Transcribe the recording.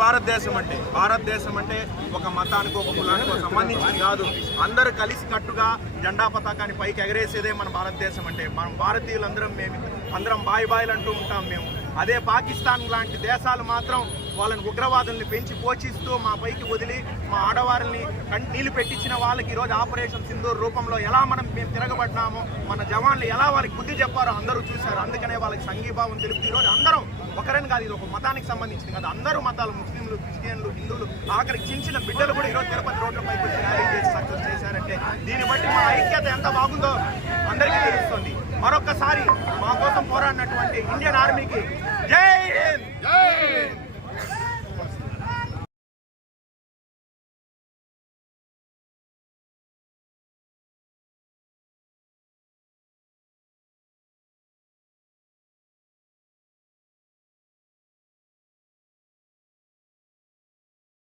భారతదేశం అంటే ఒక మతానికో ఒక కులానికో సంబంధించింది కాదు. అందరూ కలిసి కట్టుగా జెండా పతాకాన్ని పైకి ఎగరేసేదే మన భారతదేశం అంటే. మనం భారతీయులందరం అందరం బాయిలు అంటూ ఉంటాం మేము. అదే పాకిస్తాన్ లాంటి దేశాలు మాత్రం వాళ్ళని ఉగ్రవాదుల్ని పెంచి పోషిస్తూ మా పైకి వదిలి మా ఆడవారిని నీళ్లు పెట్టించిన వాళ్ళకి ఈరోజు ఆపరేషన్ సింధూర్ రూపంలో ఎలా మేము తిరగబడినామో, మన జవాన్లు ఎలా వాళ్ళకి బుద్ధి చెప్పారో అందరూ చూశారు. అందుకనే వాళ్ళకి సంఘీభావం తెలుపు ఈరోజు అందరం ఒకరని కాదు, ఇది ఒక మతానికి సంబంధించింది కాదు, అందరూ మతాలు, ముస్లింలు, క్రిస్టియన్లు, హిందువులు, ఆఖరికి చిన్న బిడ్డలు కూడా ఈరోజు తిరుపతి రోడ్లపైకి వచ్చి ర్యాలీ చేసి సక్సెస్ చేశారంటే దీన్ని బట్టి మా ఐక్యత ఎంత బాగుందో అందరికీ తెలుస్తుంది. మరొక్కసారి మా కోసం పోరాడినటువంటి ఇండియన్ ఆర్మీకి జై హింద్.